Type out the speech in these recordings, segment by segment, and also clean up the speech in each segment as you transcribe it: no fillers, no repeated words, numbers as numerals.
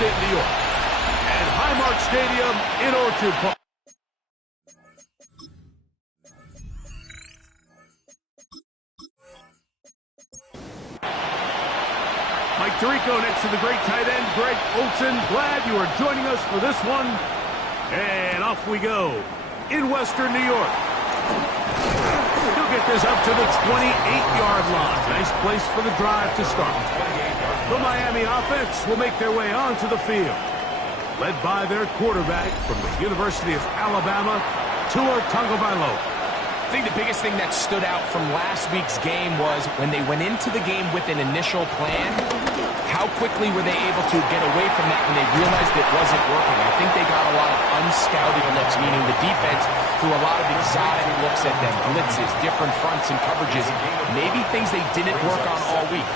upstate New York, and Highmark Stadium in Orchard Park. Mike Tirico next to the great tight end, Greg Olson. Glad you are joining us for this one. And off we go in Western New York. He'll get this up to the 28-yard line. Nice place for the drive to start. The Miami offense will make their way onto the field, led by their quarterback from the University of Alabama, Tua Tagovailoa. I think the biggest thing that stood out from last week's game was when they went into the game with an initial plan, how quickly were they able to get away from that when they realized it wasn't working. I think they got a lot of unscouted looks, meaning the defense threw a lot of exotic looks at them, blitzes, different fronts and coverages, maybe things they didn't work on all week.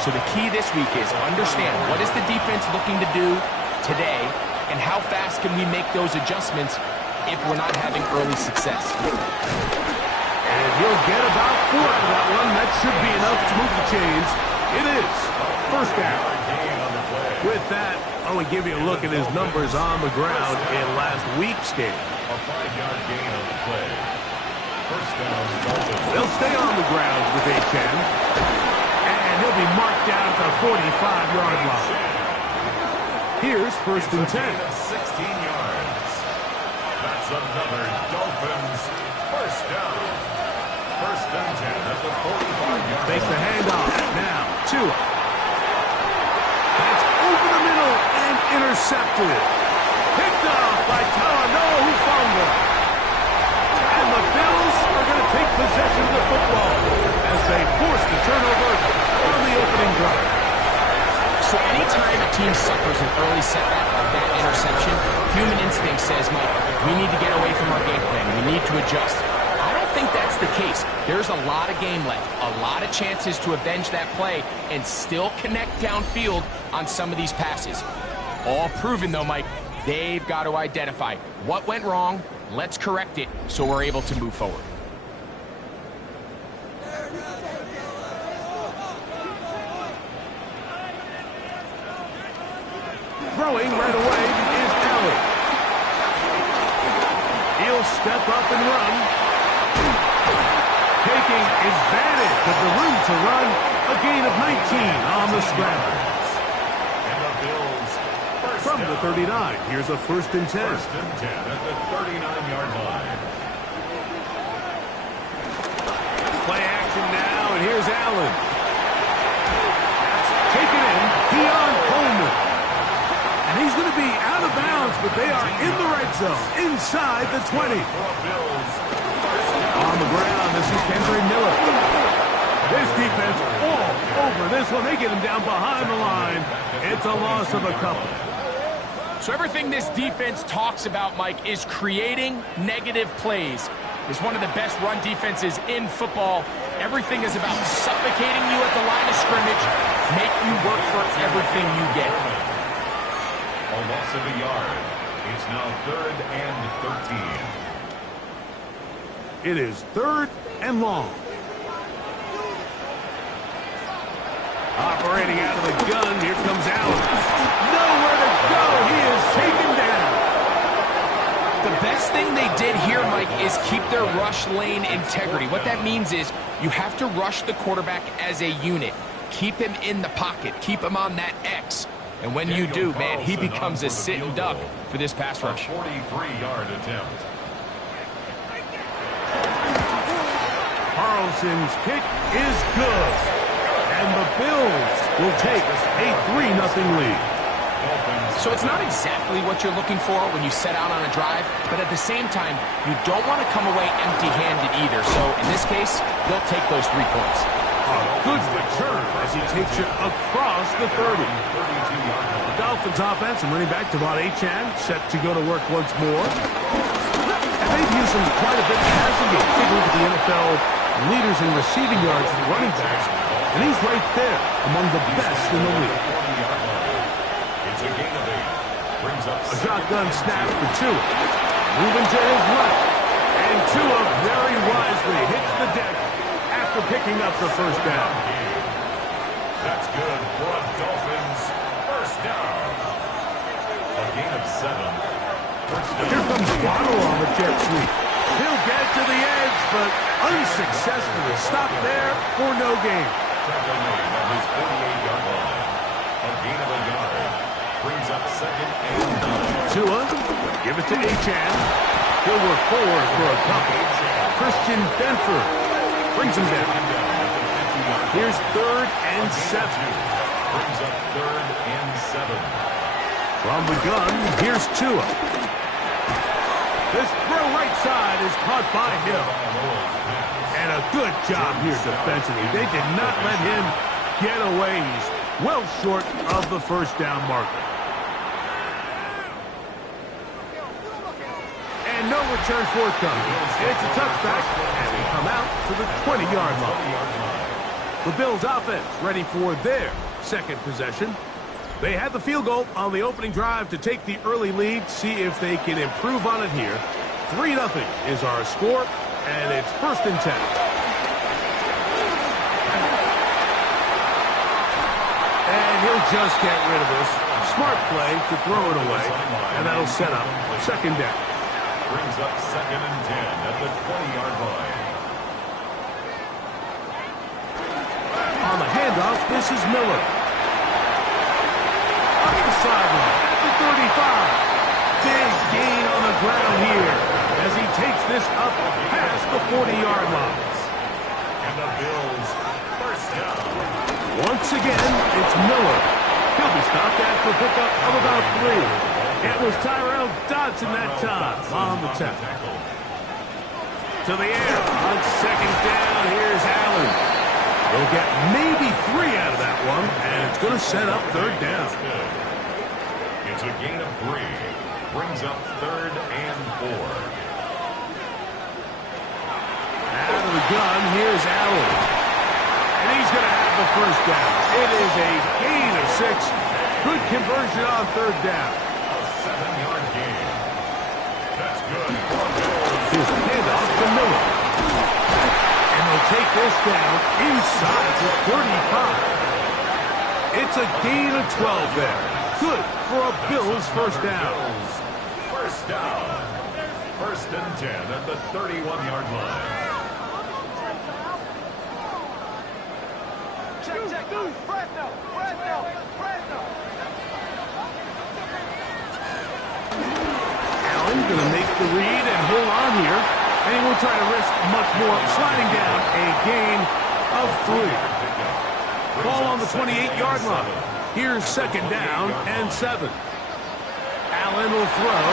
So the key this week is understand what is the defense looking to do today, and how fast can we make those adjustments if we're not having early success. And he'll get about 4 out of that one. That should be enough to move the chains. It is first down. With that, I want to give you a look at his numbers on the ground in last week's game. A 5-yard gain on the play. First down, Dolphins. They'll stay on the ground with H.N. And he'll be marked down to the 45-yard line. Here's first and 10. 16 yards. That's another Dolphins first down. First and 10 at the 45-yard line. Takes the handoff. Now, Tua. That's over the middle and intercepted. Picked off by Talanoa, who fumbled. And the Bills are going to take possession of the football as they force the turnover on the opening drive. So anytime a team suffers an early setback like that interception, human instinct says, Mike, we need to get away from our game plan. We need to adjust. I don't think that's the case. There's a lot of game left, a lot of chances to avenge that play and still connect downfield on some of these passes. All proven, though, Mike, they've got to identify what went wrong, let's correct it so we're able to move forward. Throwing right away is Allen. He'll step up and run. Taking advantage of the room to run. A gain of 19 on the scramble. And the Bills from the 39. Here's a first and 10. First and 10 at the 39-yard line. Play action now, and here's Allen. That's taken in. Keon Coleman. And he's going to be out of bounds, but they are in the red zone, inside the 20. On the ground, this is Kendry Miller. This defense all over this one. They get him down behind the line. It's a loss of a couple. So everything this defense talks about, Mike, is creating negative plays. It's one of the best run defenses in football. Everything is about suffocating you at the line of scrimmage, make you work for everything you get. A loss of a yard. It's now 3rd and 13. It is 3rd and long. Operating out of the gun, here comes Allen. Nowhere to go, he is taken down. The best thing they did here, Mike, is keep their rush lane integrity. What that means is you have to rush the quarterback as a unit. Keep him in the pocket. Keep him on that X. And when you do, man, he becomes a sitting duck for this pass rush. 43-yard attempt. Carlson's kick is good. And the Bills will take a 3-0 lead. So it's not exactly what you're looking for when you set out on a drive, but at the same time, you don't want to come away empty-handed either. So in this case, they'll take those 3 points. A good return as he takes it across the 30. The Dolphins offense and running back Devon Achane set to go to work once more. And they've used him quite a bit in the passing game. Take a look at the NFL leaders in receiving yards for running backs, and he's right there among the best in the league. It's a gain of 8. Brings up a shotgun snap for Tua. Moving to his left. And Tua very wisely hits the deck after picking up the first down. That's good for a Dolphins first down. gain of 7. First down. Here comes Waddle on the jet sweep. He'll get to the edge, but unsuccessfully stopped there for no gain. Tackle made on his 48-yard line. A gain of a yard. Brings up 2nd and 9. Tua, give it to Achan. He'll work forward for a couple. Christian Benford brings him down. Here's 3rd and 7. Brings up 3rd and 7. From the gun, here's Tua. This throw right side is caught by Hill. And a good job here defensively. They did not let him get away. He's well short of the first down marker. And no return forthcoming. It's a touchback, and they come out to the 20-yard line. The Bills offense ready for their second possession. They had the field goal on the opening drive to take the early lead. See if they can improve on it here. 3-0 is our score, and it's 1st and 10. And he'll just get rid of this. Smart play to throw it away, and that'll set up 2nd down. Brings up 2nd and 10 at the 20-yard line. On the handoff, this is Miller. Up the sideline, the 35. Big gain on the ground here as he takes this up past the 40-yard line. And the Bills, 1st down. Once again, it's Miller. He'll be stopped after a pickup of about 3. It was Tyrell Dodson that time on the tackle. To the air on 2nd down. Here's Allen. He'll get maybe 3 out of that one, and it's going to set up 3rd down. It's a gain of 3. Brings up 3rd and 4. Out of the gun, here's Allen. And he's going to have the 1st down. It is a gain of 6. Good conversion on 3rd down. A 7-yard gain. That's good. Here's a handoff to Miller. And they'll take this down inside the 35. It's a gain of 12 there. Good for a Bills 1st down. 1st down. 1st and 10 at the 31-yard line. Check. Fresno. Allen going to make the read and hold on here. And he won't try to risk much more. Sliding down a gain of 3. Ball on the 28-yard line. Here's 2nd down and 7. Allen will throw.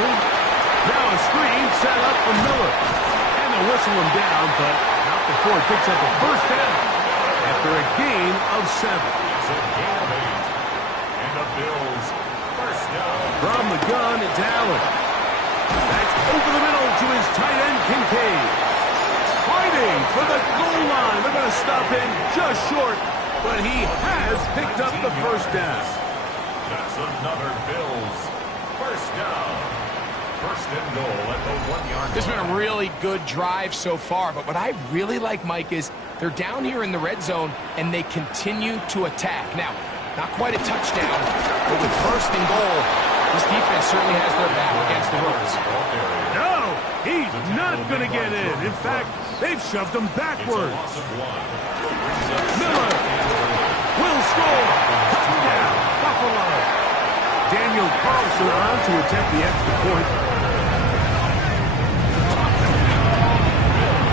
Now a screen set up for Miller. And they'll whistle him down, but not before he picks up a 1st down after a gain of 7. It's a gain of 8. And the Bills, 1st down. From the gun, it's Allen. That's over the middle to his tight end, Kincaid. Fighting for the goal line. They're going to stop him just short, but he has picked up the 1st down. That's another Bills 1st down. 1st and goal at the 1-yard line. This has been a really good drive so far, but what I really like, Mike, is they're down here in the red zone, and they continue to attack. Now, not quite a touchdown, but with 1st and goal, this defense certainly has their back against the ropes. No, he's not going to get in. In fact, they've shoved him backwards. Miller will score. Touchdown, Buffalo. Daniel Carlson on to attempt the extra point.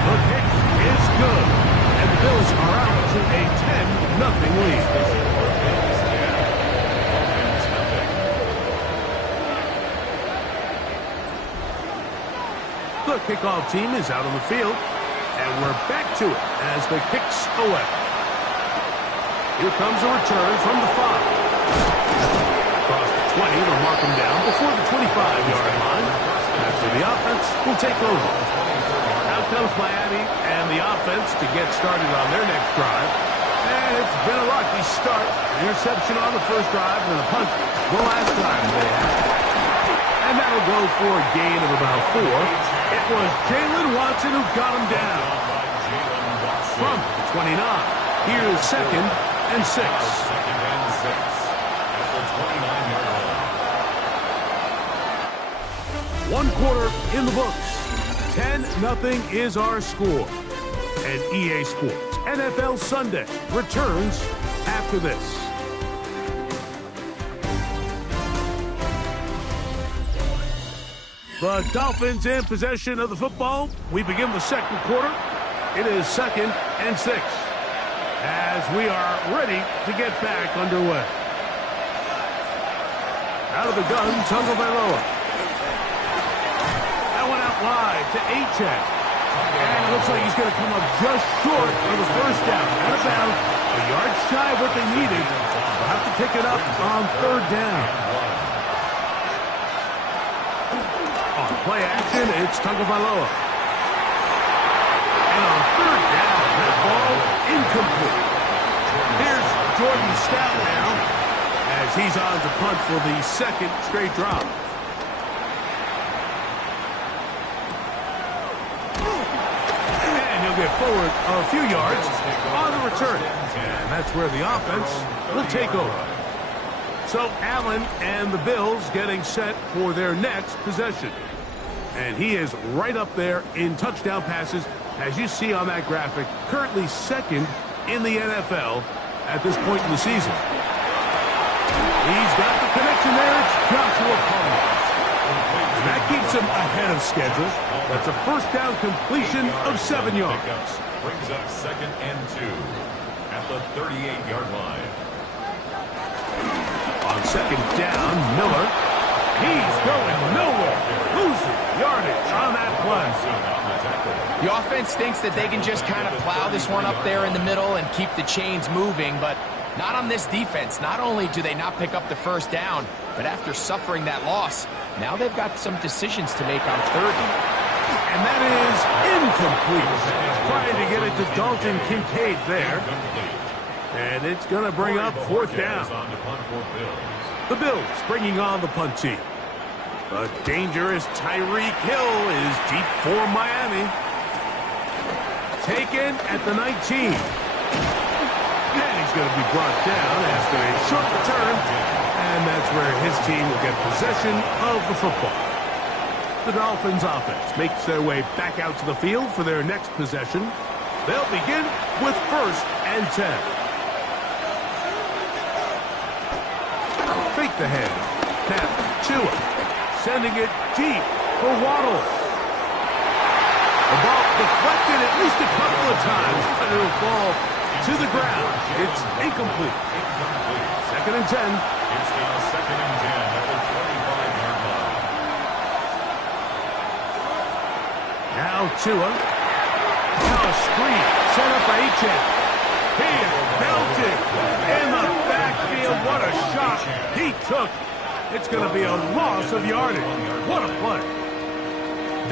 The kick is good, and the Bills are out to a 10-0 lead. The kickoff team is out on the field, and we're back to it as the kick's away. Here comes a return from the 5. Across the 20, they'll mark him down before the 25-yard line. That's where the offense will take over. Out comes Miami and the offense to get started on their next drive. And it's been a rocky start. Interception on the first drive and a punt the last time they had. And that'll go for a gain of about 4. It was Jalen Watson who got him down. From the 29. Here's 2nd and 6. 2nd and 6 at the 29-yard line. One quarter in the books. 10-0 is our score. And EA Sports NFL Sunday returns after this. The Dolphins in possession of the football. We begin the second quarter. It is 2nd and 6 as we are ready to get back underway. Out of the gun, Tagovailoa. That one out wide to Achane. And it looks like he's going to come up just short of the first down. Out of bounds, a yard shy of what they needed. They'll have to pick it up on 3rd down. On play action, it's Tagovailoa. And on 3rd down, that ball incomplete. Here's Jordan Stout now as he's on to punt for the 2nd straight drop. Get forward a few yards on the return. And that's where the offense will take over. So Allen and the Bills getting set for their next possession. And he is right up there in touchdown passes, as you see on that graphic, currently 2nd in the NFL at this point in the season. He's got the connection there. It's Joshua Palmer. That keeps him ahead of schedule. That's a first down completion of 7 yards. Brings up 2nd and 2 at the 38-yard line. On 2nd down, Miller. He's going nowhere. Losing yardage on that play. The offense thinks that they can just kind of plow this one up there in the middle and keep the chains moving, but not on this defense. Not only do they not pick up the first down, but after suffering that loss, now they've got some decisions to make on 3rd. And that is incomplete. Trying to get it to Dalton Kincaid there. And it's going to bring up 4th down. The Bills bringing on the punt team. The dangerous Tyreek Hill is deep for Miami. Taken at the 19. And he's going to be brought down after a short return. And that's where his team will get possession of the football. The Dolphins offense makes their way back out to the field for their next possession. They'll begin with 1st and 10. Fake the head. Now, Tua sending it deep for Waddle. The ball deflected at least a couple of times, but it'll fall to the ground. It's incomplete. 2nd and 10. It's now 2nd and 10 at the 25-yard line. Now Tua. Now a screen. Set up for Achane. He is belted in the backfield. What a shot he took. It's going to be a loss of yardage. What a play.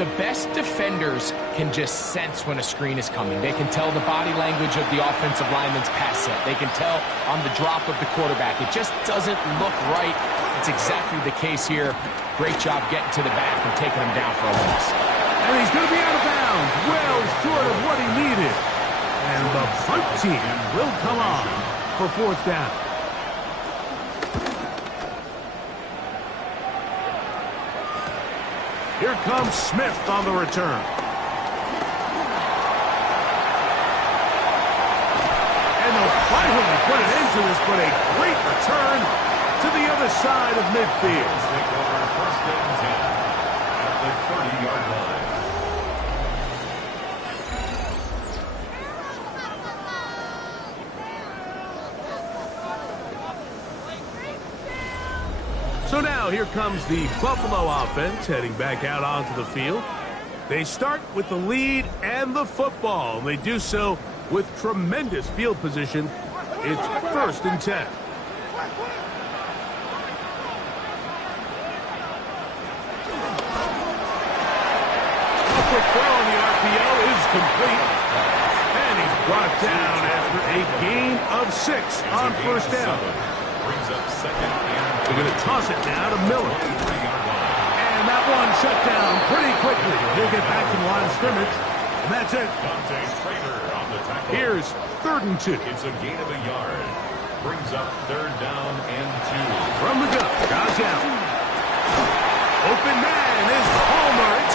The best defenders can just sense when a screen is coming. They can tell the body language of the offensive lineman's pass set. They can tell on the drop of the quarterback. It just doesn't look right. It's exactly the case here. Great job getting to the back and taking him down for a loss. And he's going to be out of bounds. Well short of what he needed. And the punt team will come on for 4th down. Here comes Smith on the return. And they'll finally put an end to this, but a great return to the other side of midfield. Take over 1st and 10 at the 30-yard line. So now here comes the Buffalo offense heading back out onto the field. They start with the lead and the football. They do so with tremendous field position. It's 1st and 10. A quick throw on the RPO is complete. And he's brought down after a gain of 6 on 1st down. Brings up 2nd and They're going to toss it now to Miller. And that one shut down pretty quickly. He'll get back to the line of scrimmage. And that's it. on the tackle. Here's 3rd and 2. It's a gain of a yard. Brings up 3rd down and 2. From the gun, Josh Allen. Open man is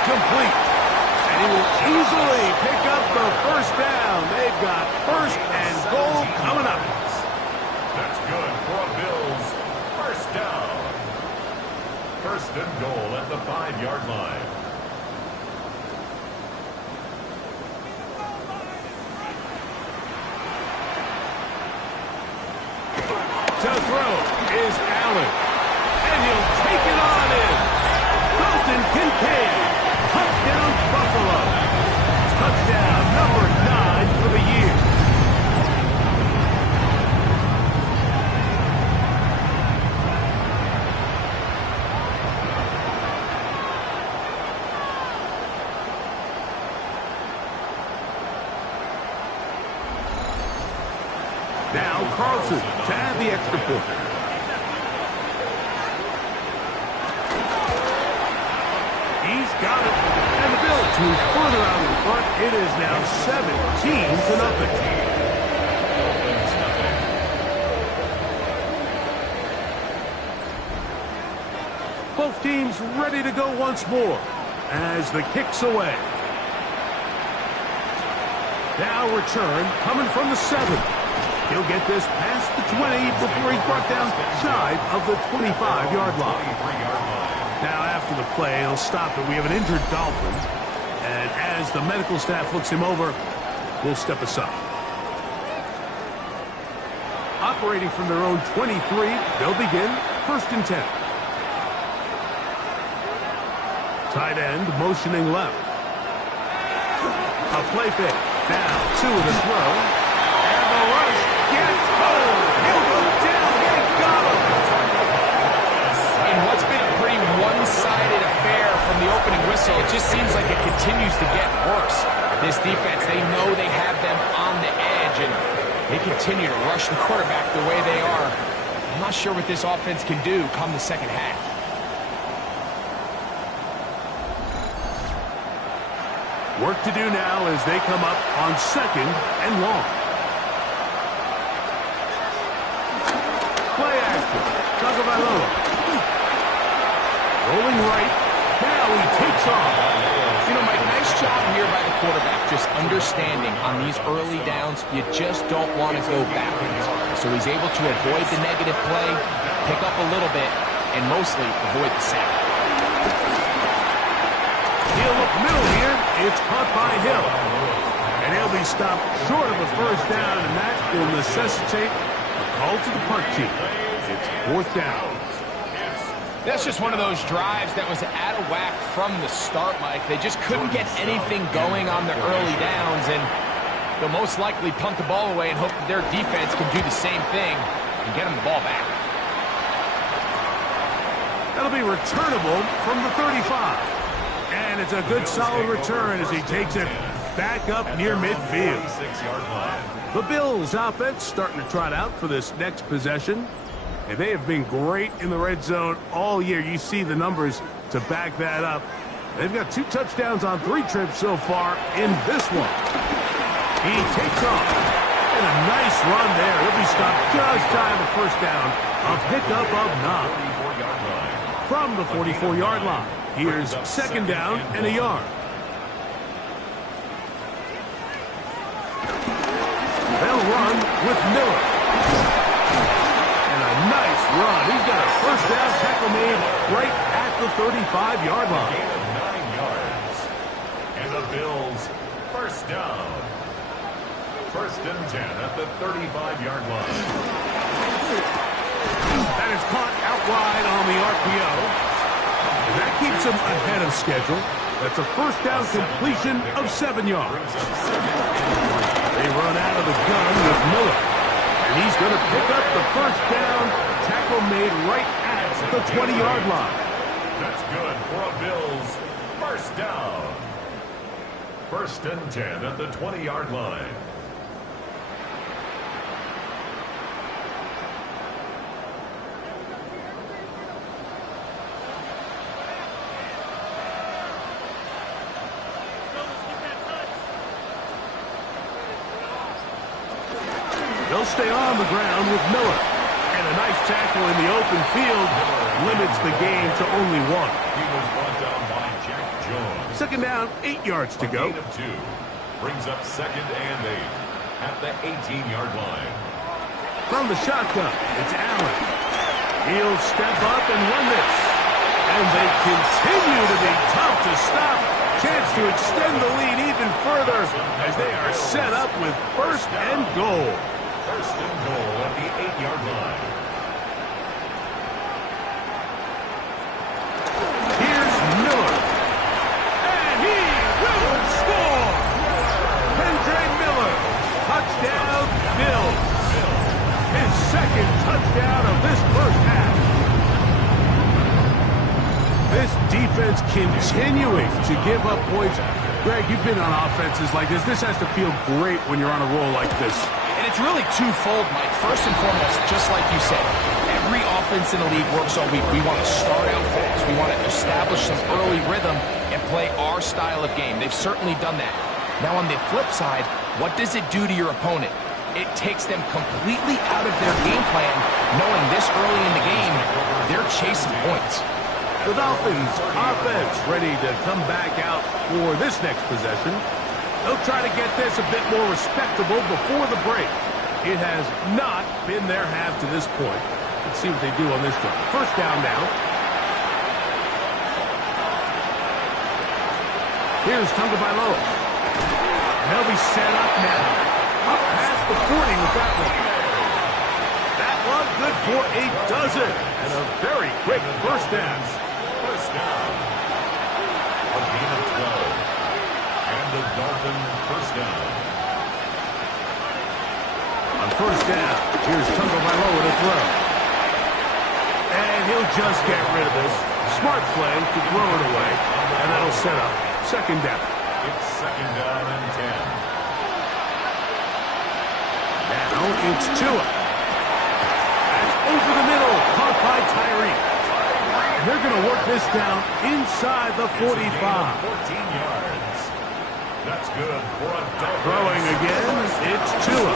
complete. And he will easily pick up the first down. They've got first and goal coming up. That's good for a Bills first down. First and goal at the 5-yard line. To throw is Allen. And he'll take it on in. Dalton Kincaid. Touchdown Buffalo. Touchdown number 9 for the year. Now Carlson to add the extra point. He's got it. And the Bills move further out in front. It is now 17-0. Both teams ready to go once more as the kick's away. Now return coming from the 7. He'll get this past the 20 before he's brought down shy of the 25-yard line. Now after the play, he'll stop it. We have an injured Dolphin. And as the medical staff looks him over, we'll step aside. Operating from their own 23, they'll begin first and 10. Tight end motioning left. A play fake. Now two of the throw. And the rush gets home. He'll go down. They got him. In what's been a pretty one-sided affair from the opening whistle, it just seems like it continues to get worse. This defense, they know they have them on the edge, and they continue to rush the quarterback the way they are. I'm not sure what this offense can do come the second half. Work to do now as they come up on second and long. Play action. Tagovailoa. Rolling right. Now he takes off. You know, Mike, nice job here by the quarterback, just understanding on these early downs, you just don't want to go backwards. So he's able to avoid the negative play, pick up a little bit, and mostly avoid the sack. He'll look middle here. It's caught by Hill. And he'll be stopped short of a first down, and that will necessitate a call to the punt team. It's fourth down. That's just one of those drives that was out of whack from the start, Mike. They just couldn't get anything going on the early downs, and they'll most likely punt the ball away and hope that their defense can do the same thing and get them the ball back. That'll be returnable from the 35. And it's a good solid return as he takes it back up near midfield. The Bills offense starting to trot out for this next possession. And they have been great in the red zone all year. You see the numbers to back that up. They've got 2 touchdowns on 3 trips so far in this one. He takes off. And a nice run there. He'll be stopped just shy of the first down. A pickup of 9. From the 44-yard line. Here's second down and a yard. They'll run with Miller. And a nice run. He's got a first down tackle made right at the 35-yard line. Gain of 9 yards. And the Bills first down. First and 10 at the 35-yard line. That is caught out wide on the RPO. And that keeps him ahead of schedule. That's a first down completion of 7 yards. They run out of the gun with Miller. And he's going to pick up the first down. Tackle made right at the 20-yard line. That's good for a Bills first down. First and 10 at the 20-yard line. They'll stay on the ground with Miller. And a nice tackle in the open field limits the game to only 1. He was brought down by Jack Jones. Second down, 8 yards to go. Gain of 2. Brings up second and 8 at the 18-yard line. From the shotgun, it's Allen. He'll step up and run this. And they continue to be tough to stop. Chance to extend the lead even further as they are set up with first and goal. First and goal at the 8-yard line. Here's Miller. And he will score! Kendra Miller. Touchdown, Bills. His second touchdown of this first half. This defense continuing to give up points. Greg, you've been on offenses like this. This has to feel great when you're on a roll like this. And it's really twofold, Mike. First and foremost, just like you said, every offense in the league works all week. We want to start out fast. We want to establish some early rhythm and play our style of game. They've certainly done that. Now, on the flip side, what does it do to your opponent? It takes them completely out of their game plan, knowing this early in the game, they're chasing points. The Dolphins offense ready to come back out for this next possession. They'll try to get this a bit more respectable before the break. It has not been their half to this point. Let's see what they do on this drive. First down now. Here's Tagovailoa. They'll be set up now. Up past the 40 with that one. That one good for a dozen. And a very quick first down. First down. A gain of 12. And the Dolphins first down. On first down, here's Tagovailoa to throw. And he'll just get rid of this. Smart play to throw it away. And that'll set up second down. It's second down and 10. Now it's Tua. That's over the middle, caught by Tyree. And they're going to work this down inside the 45. 14 yards. That's good for a Dolphins. Throwing again, it's Tua.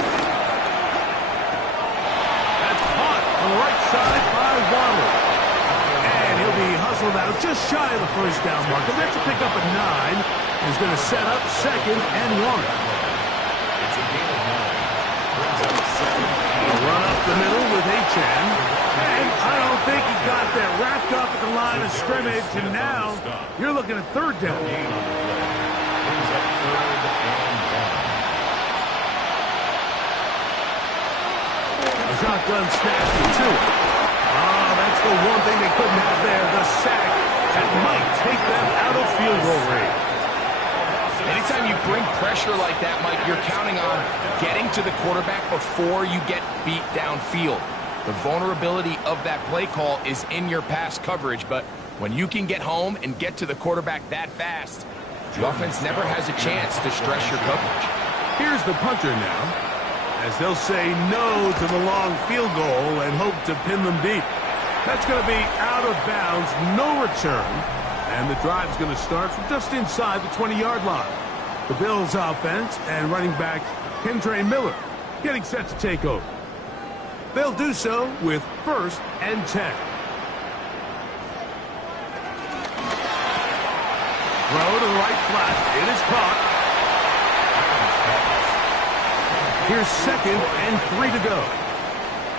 That's caught on the right side by Waddle. And he'll be hustled out just shy of the first down mark. And that's a pick up at 9. He's going to set up second and 1. It's a gain of 9. Brings up second. He'll run up the middle with H.N. And I don't think he got that wrapped up at the line of scrimmage. And now you're looking at third down. Gain on the play. Brings up third and 1. The shotgun snap to Tua. Oh, that's the one thing they couldn't have there, the sack. That might take them out of field goal range. Anytime you bring pressure like that, Mike, you're counting on getting to the quarterback before you get beat downfield. The vulnerability of that play call is in your pass coverage, but when you can get home and get to the quarterback that fast, the offense never has a chance to stress your coverage. Here's the punter now, as they'll say no to the long field goal and hope to pin them deep. That's going to be out of bounds, no return. And the drive's going to start from just inside the 20-yard line. The Bills offense and running back Kendra Miller getting set to take over. They'll do so with first and 10. Throw to the right flat. It is caught. Here's second and 3 to go.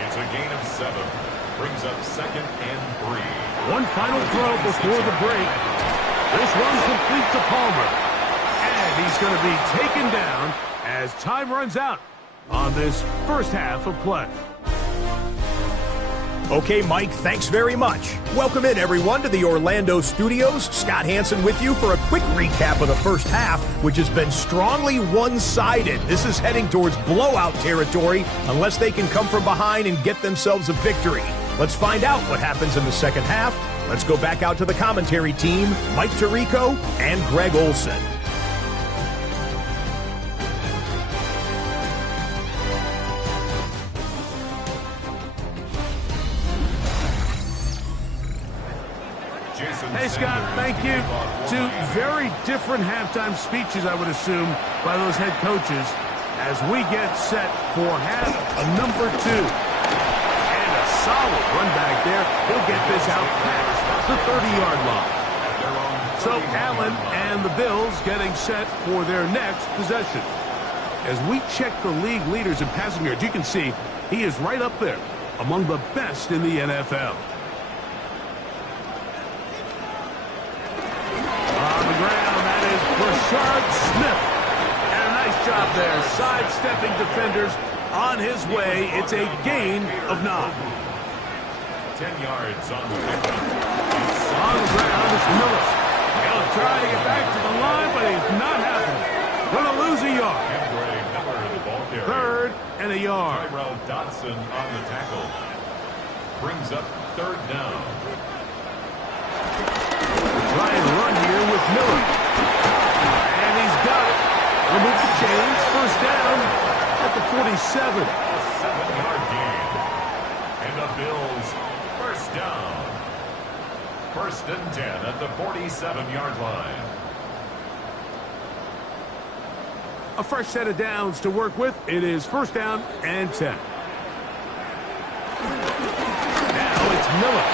It's a gain of 7. Brings up second and 3. One final throw before the break. This one complete to Palmer. And he's going to be taken down as time runs out on this first half of play. Okay, Mike, thanks very much. Welcome in, everyone, to the Orlando studios. Scott Hansen with you for a quick recap of the first half, which has been strongly one-sided. This is heading towards blowout territory unless they can come from behind and get themselves a victory. Let's find out what happens in the second half. Let's go back out to the commentary team, Mike Tirico and Greg Olson. Hey, Scott, thank you. Two very different halftime speeches, I would assume, by those head coaches as we get set for half number 2. And a solid run back there. He'll get this out past the 30-yard line. So Allen and the Bills getting set for their next possession. As we check the league leaders in passing yards, you can see he is right up there among the best in the NFL. On the ground, that is Rashard Smith. And a nice job there, sidestepping defenders on his way. It's a gain of 9. 10 yards on the pickup. On the ground, it's Miller. He'll try to get back to the line, but he's not happening. Going to lose a yard. Third and a yard. Tyrell Dodson on the tackle. Brings up 3rd down. Try and run here with Miller. And he's got it. Remove the chains. First down at the 47. A 7-yard gain. And the Bills first down. 1st and 10 at the 47-yard line. A fresh set of downs to work with. It is 1st down and 10. Now it's Miller.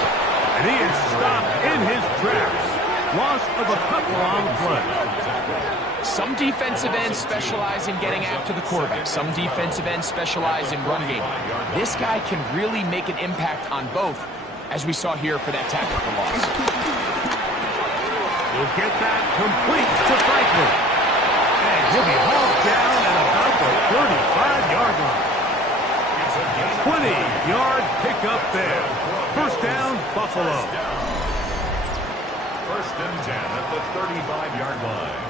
And he is stopped in his tracks. Loss of a couple on the play. Some defensive ends specialize in getting after the quarterback. Some defensive ends specialize in run game. This guy can really make an impact on both, as we saw here for that tackle for loss. We'll get that complete to Franklin. And he'll be hauled down at about the 35-yard line. 20-yard pickup there. 1st down, Buffalo. 1st and 10 at the 35-yard line.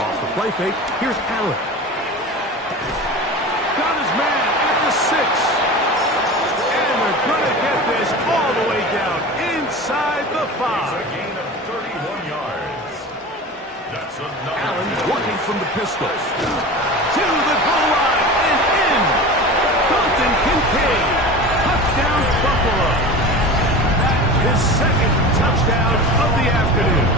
Off the play fake, here's Allen. Got his man at the 6. And they're going to get this all the way down inside the 5. It's a gain of 31 yards. That's another. Allen working from the pistols. To the goal line and in. Dalton Kincaid. Touchdown, Buffalo. His 2nd touchdown of the afternoon.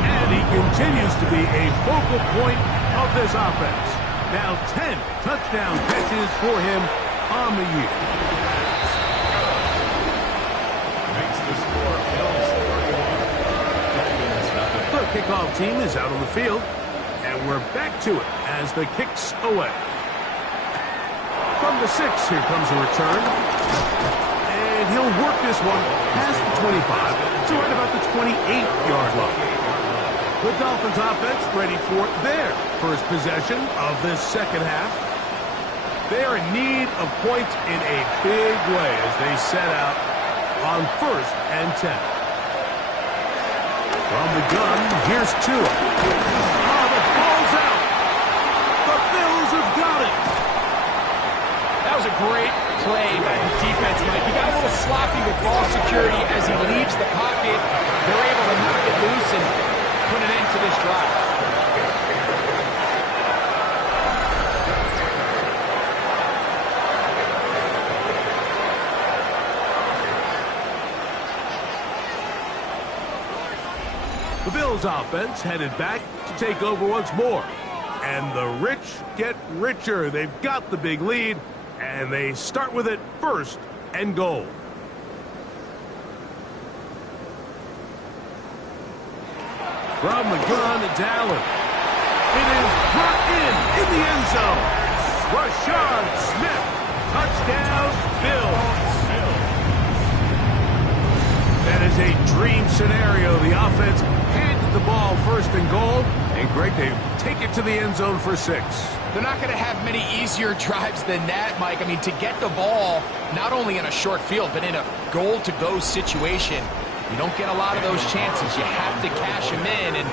And he continues to be a focal point of this offense. Now 10 touchdown catches for him on the year. Makes the score Bills 31. The kickoff team is out on the field, and we're back to it as the kick's away. From the 6, here comes a return. And he'll work this one past the 25 to right about the 28-yard line. The Dolphins offense ready for their first possession of this 2nd half. They are in need of points in a big way as they set out on 1st and 10. From the gun, here's Tua. Oh, the ball's out. The Bills have got it. That was a great play by the defense, Mike. He got a little sloppy with ball security as he leaves the pocket. They're able to knock it loose and put an end to this drive. The Bills offense headed back to take over once more. And the rich get richer. They've got the big lead, and they start with it 1st and goal. From the gun, it's Allen. It is brought in the end zone. Rashard Smith. Touchdown, Bills. That is a dream scenario. The offense handed the ball 1st and goal. And Greg, they take it to the end zone for 6. They're not going to have many easier drives than that, Mike. I mean, to get the ball, not only in a short field, but in a goal-to-go situation, you don't get a lot of those chances. You have to cash them in, and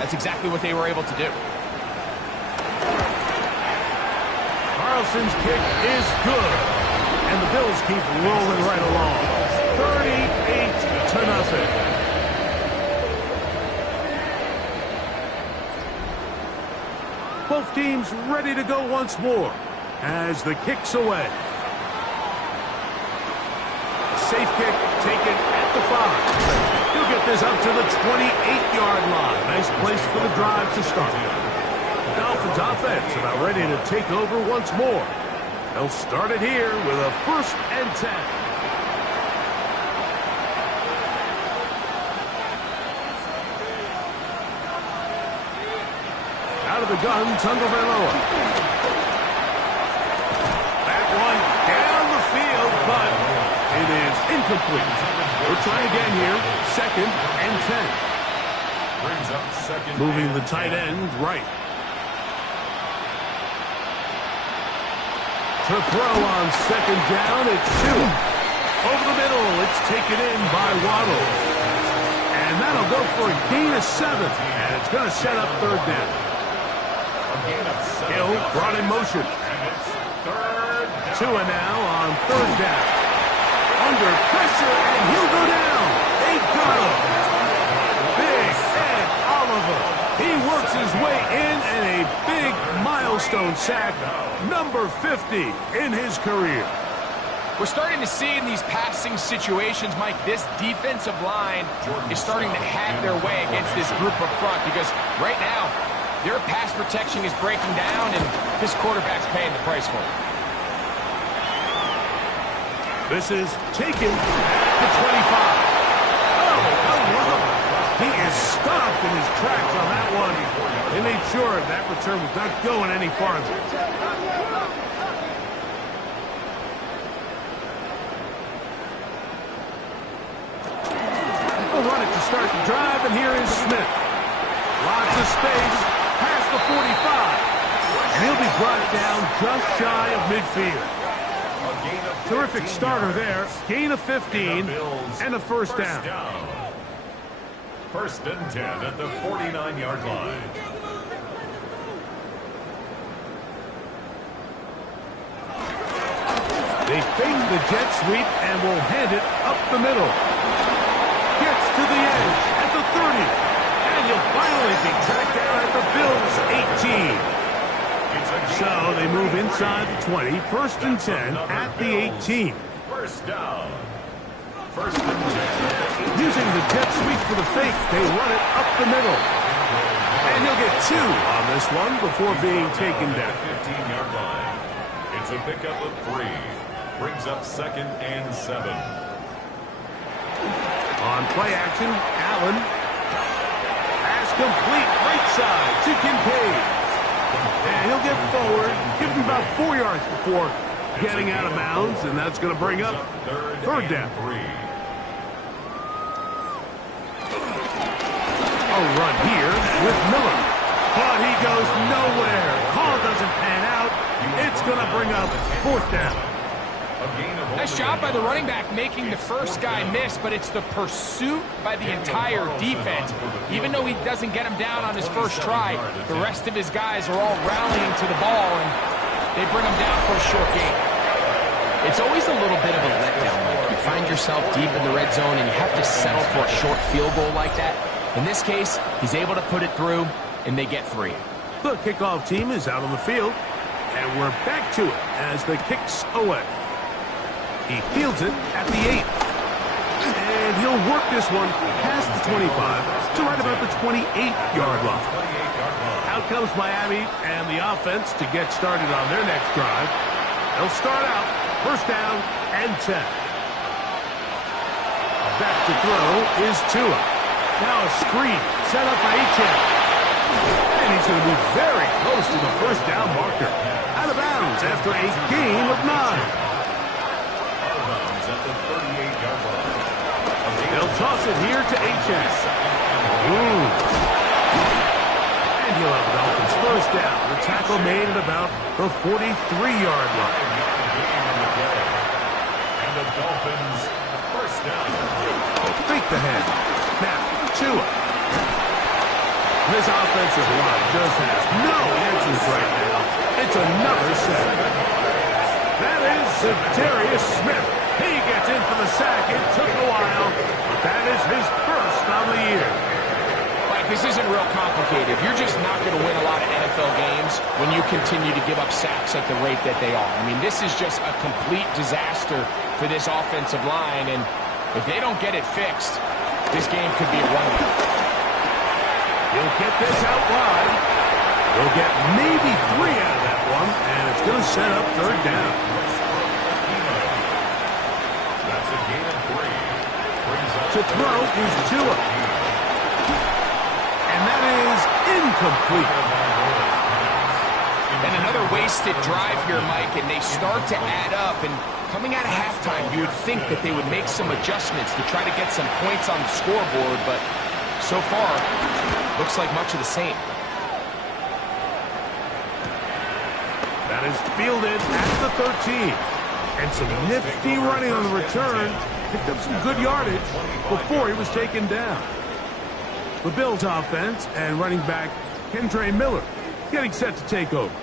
that's exactly what they were able to do. Carlson's kick is good. And the Bills keep rolling right along. 38-0. Both teams ready to go once more as the kick's away. A safe kick taken at the 5. He'll get this up to the 28-yard line. Nice place for the drive to start. Dolphins offense about ready to take over once more. They'll start it here with a 1st and 10. Out of the gun, Tagovailoa. That one down the field, but it is incomplete. We'll try again here. 2nd and 10. Brings up 2nd. Moving the tight end right. To throw on 2nd down, it's Tua. Over the middle, it's taken in by Waddle. And that'll go for a gain of 7. And it's going to set up 3rd down. Hill brought in motion. Tua now on 3rd down. Under pressure, and he'll go down. They got him. Big Ed Oliver. He works his way in and a big milestone sack, number 50 in his career. We're starting to see in these passing situations, Mike, this defensive line is starting to have their way against this group up front because right now, their pass protection is breaking down, and this quarterback's paying the price for it. This is taken at the 25. Oh, hello. He is stopped in his tracks on that one. They made sure that return was not going any farther. They'll run it to start the drive, and here is Smith. Lots of space past the 45. And he'll be brought down just shy of midfield. Terrific starter there. Gain of 15 and a 1st down. 1st and 10 at the 49-yard line. They fake the jet sweep and will hand it up the middle. Gets to the edge at the 30. And he'll finally be tracked down at the Bills' 18. So they move inside the 20. 1st and 10 at the 18. 1st down. 1st and 10. Using the jet sweep for the fake, they run it up the middle. And he'll get 2 on this one before being taken down. 15-yard line. It's a pickup of 3. Brings up 2nd and 7. On play action, Allen. Pass complete right side to Kincaid. And he'll get forward, give him about 4 yards before getting out of bounds, and that's going to bring up 3rd down. A run here with Miller. But he goes nowhere. Call doesn't pan out. It's going to bring up 4th down. Nice job by the running back making the first guy miss, but it's the pursuit by the entire defense. Even though he doesn't get him down on his first try, the rest of his guys are all rallying to the ball, and they bring him down for a short gain. It's always a little bit of a letdown, Mike. You find yourself deep in the red zone, and you have to settle for a short field goal like that. In this case, he's able to put it through, and they get 3. The kickoff team is out on the field, and we're back to it as the kick's away. He fields it at the 8. And he'll work this one past the 25 to right about the 28-yard line. Out comes Miami and the offense to get started on their next drive. They'll start out 1st down and 10. Back to throw is Tua. Now a screen set up for Achane. And he's going to be very close to the 1st down marker. Out of bounds after a gain of 9. They'll toss it here to Achane. And he'll have the Dolphins 1st down. The tackle made at about the 43-yard line. And the Dolphins 1st down. They'll fake the head. Now, Tua. This offensive line just has no answers right now. It's another sack. That is Darius Smith. He gets in for the sack. It took a while, but that is his 1st on the year. Like, this isn't real complicated. You're just not going to win a lot of NFL games when you continue to give up sacks at the rate that they are. I mean, this is just a complete disaster for this offensive line, and if they don't get it fixed, this game could be a runaway. He'll get this out wide. They'll get maybe 3 out of that one, and it's going to set up third down. That's a gain of 3. To throw is Tua. And that is incomplete. And another wasted drive here, Mike, and they start to add up. And coming out of halftime, you would think that they would make some adjustments to try to get some points on the scoreboard, but so far, looks like much of the same. That is fielded at the 13. And some nifty running on the return. Picked up some good yardage before he was taken down. The Bills offense and running back Kendre Miller getting set to take over.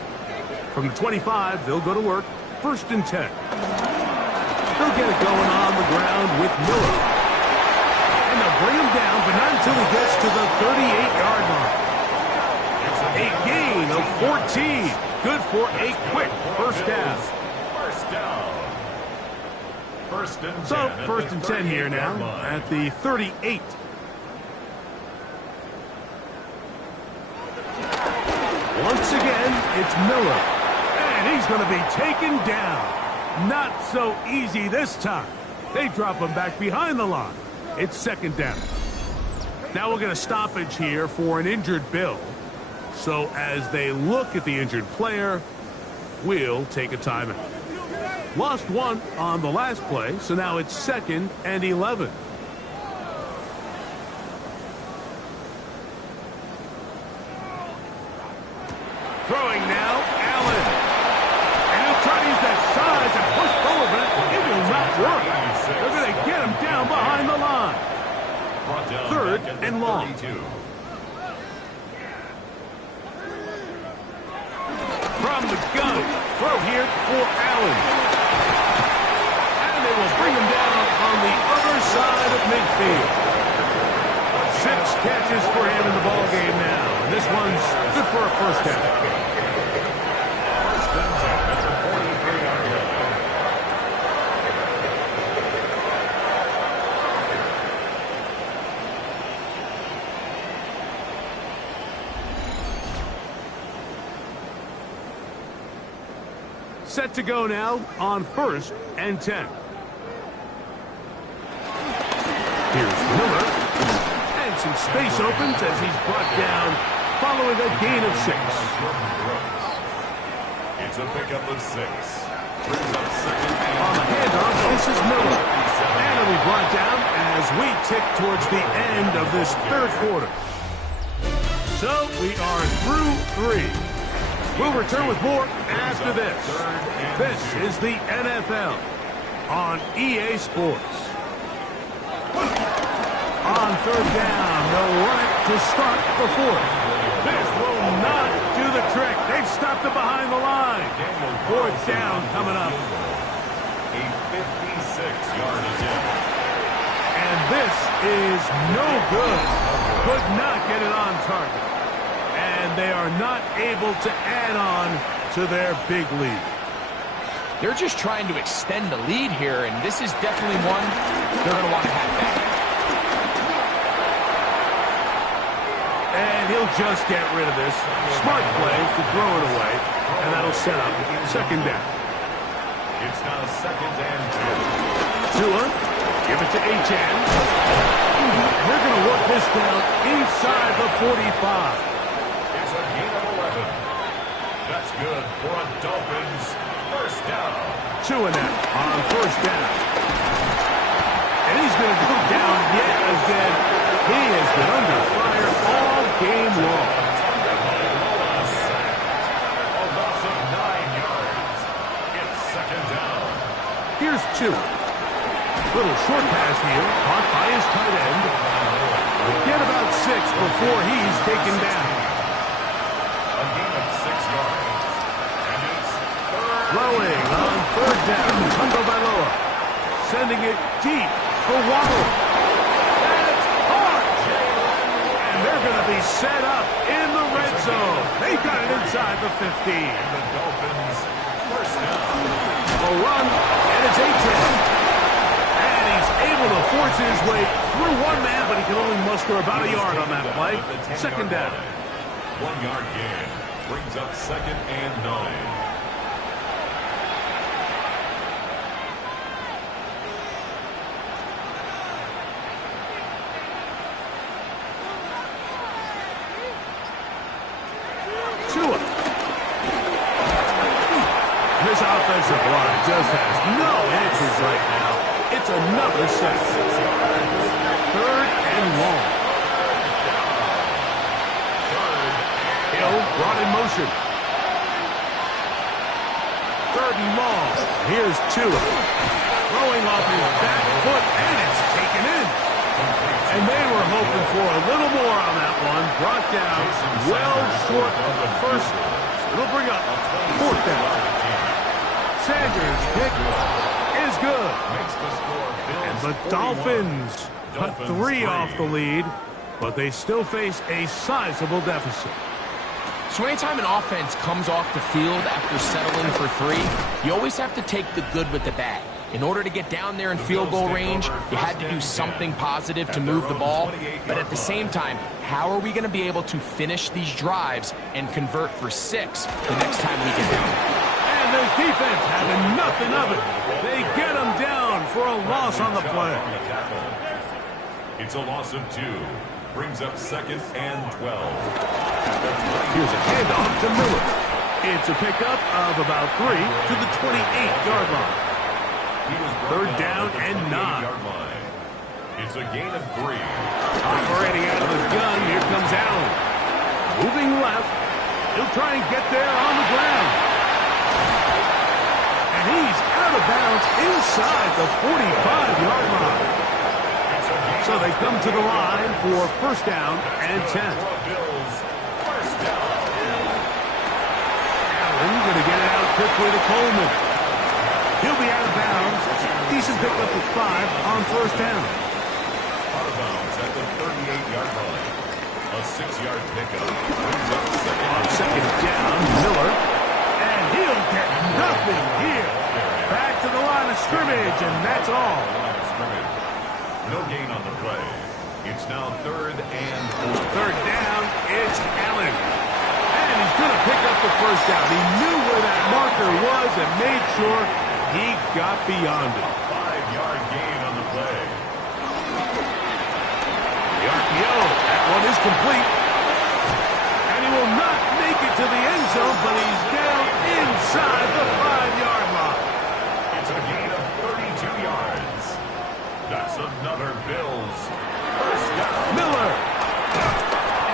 From the 25, they'll go to work. 1st and 10. They'll get it going on the ground with Miller. And they'll bring him down, but not until he gets to the 38-yard line. A gain of 14. Good for a quick first down. First down. 1st and 10. So, 1st and 10 here now at the 38. Once again, it's Miller. And he's going to be taken down. Not so easy this time. They drop him back behind the line. It's 2nd down. Now we'll get a stoppage here for an injured Bill. So as they look at the injured player, we'll take a timeout. Lost 1 on the last play, so now it's 2nd and 11. Throwing now, Allen. And he'll try to use that size and push forward, but it will not work. They're going to get him down behind the line. 3rd and long. From the gun, throw here for Allen. And they will bring him down on the other side of midfield. 6 catches for him in the ballgame now. And this one's good for a first down. 1st and 10 at the 43-yard line. Set to go now on 1st and 10. Here's Miller. And some space opens as he's brought down following a gain of 6. It's a pickup of 6. Brings up 2nd On the handoff, this is Miller. And it'll be brought down as we tick towards the end of this 3rd quarter. So we are through 3. We'll return with more after this. This is the NFL on EA Sports. On 3rd down, they'll run it to start the 4th. This will not do the trick. They've stopped it behind the line. 4th down coming up. A 56-yard attempt. And this is no good. Could not get it on target. And they are not able to add on to their big lead. They're just trying to extend the lead here, and this is definitely one they're going to want to have back. And he'll just get rid of this. Smart play to throw it away, and that'll set up 2nd down. It's now 2nd and 10. Tua, give it to H.N. They're going to work this down inside the 45. It's a gain of 11. That's good for a Dolphins first down. Tua now on 1st down. And he's going to go down yet again. He has been under fire all game long. A sack. A loss of 9 yards. It's 2nd down. Here's Tua. Little short pass here, caught by his tight end. Get about 6 before he's taken down. A gain of 6 yards. And it's 3rd. Throwing on 3rd down, Tungo Bailoa. Sending it deep for Waddle. That's hard. And they're going to be set up in the red zone. They got it inside the 15. And the Dolphins first down. A run, and it's H.N. And he's able to force his way through one man, but he can only muster about a yard on that play. 2nd down. 1 yard gain. Brings up 2nd and 9. This offensive line just has no answers right now. It's another sack. 3rd and long. Hill brought in motion. 3rd and long. Here's Tua. Throwing off his back foot, and it's taken in. And they were hoping for a little more on that one. Brought down well short of the first. It'll bring up 4th down. Sanders' pick is good. And the Dolphins cut 3 off the lead, but they still face a sizable deficit. So anytime an offense comes off the field after settling for 3, you always have to take the good with the bad. In order to get down there in field goal range, you had to do something positive to move the ball. But at the same time, how are we going to be able to finish these drives and convert for 6 the next time we get down there? And this defense having nothing of it. They get him down for a loss on the play. It's a loss of 2. Brings up 2nd and 12. Here's a handoff to Miller. It's a pickup of about 3 to the 28-yard line. 3rd down and 9. It's a gain of 3. Operating out of the gun, here comes Allen. Moving left. He'll try and get there on the ground. And he's out of bounds inside the 45-yard line. So they come to the line for 1st down and 10. Allen going to get it out quickly to Coleman. He'll be out of bounds. Decent pickup at 5 on 1st down. Out of bounds at the 38-yard line. A 6-yard pickup. On 2nd down, Miller. And he'll get nothing here. Back to the line of scrimmage, and that's all. No gain on the play. It's now 3rd and 4. 3rd down, it's Allen. And he's going to pick up the 1st down. He knew where that marker was and made sure he got beyond it. 5-yard gain on the play. The RPO, that one is complete. And he will not make it to the end zone, but he's down inside the 5-yard line. It's a gain of 32 yards. That's another Bills 1st down. Miller.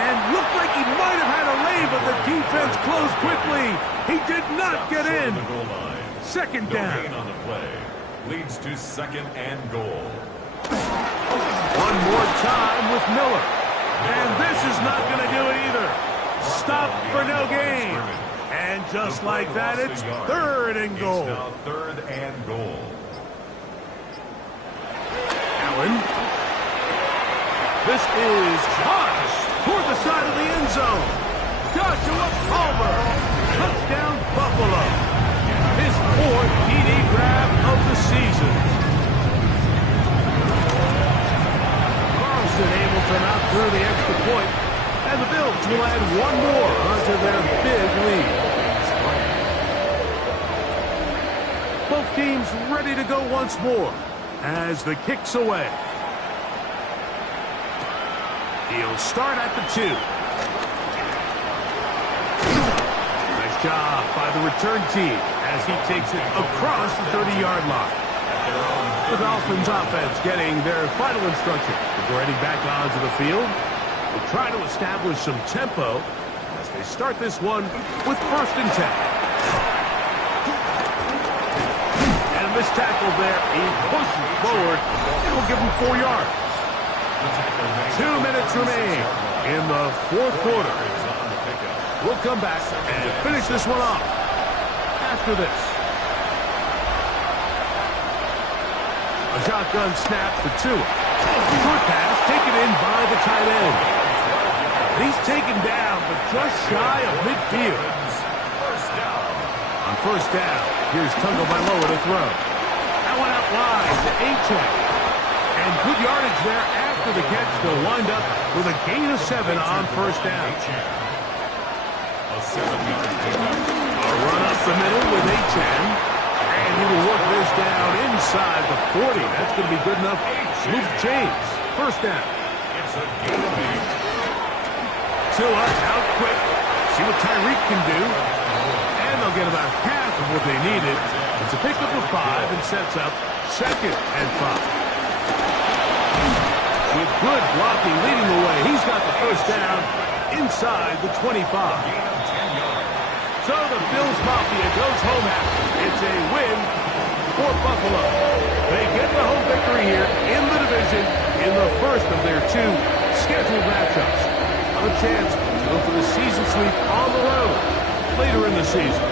And looked like he might have had a lane, but the defense closed quickly. He did not get in. 2nd down. No gain on the play. Leads to 2nd and goal. One more time with Miller. And this is not going to do it either. Stop for no gain. And just like that, it's 3rd and goal. It's now 3rd and goal. Allen. This is Hodge toward the side of the end zone. Joshua Palmer. Touchdown Buffalo. His 4th TD grab of the season. Carlson able to knock through the extra point, and the Bills will add one more onto their big lead. Both teams ready to go once more as the kick's away. He'll start at the 2. Nice job by the return team as he takes it across the 30-yard line. The Dolphins offense getting their final instruction before heading back onto the field. They'll try to establish some tempo as they start this one with 1st and 10. And this tackle there, he pushes forward. It will give him 4 yards. 2 minutes remain in the 4th quarter. We'll come back and finish this one off after this. A shotgun snap for Tua. Short pass taken in by the tight end. He's taken down, but just shy of midfield. On 1st down, here's Tagovailoa to throw. That one out wide to Achane. And good yardage there after the catch. They'll wind up with a gain of 7 on 1st down. A A 7-yard pickup. A run up the middle with a 10. And he will work this down inside the 40. That's going to be good enough. Move chains. First down. It's a gain of 8. Tua out quick. See what Tyreek can do. And they'll get about half of what they needed. It's a pickup of 5 and sets up 2nd and 5. With good blocking leading the way, he's got the first down inside the 25. Gain of 10 yards. So the Bills Mafia goes home happy. It's a win for Buffalo. They get the home victory here in the division in the first of their 2 scheduled matchups. A chance to go for the season sweep on the road later in the season.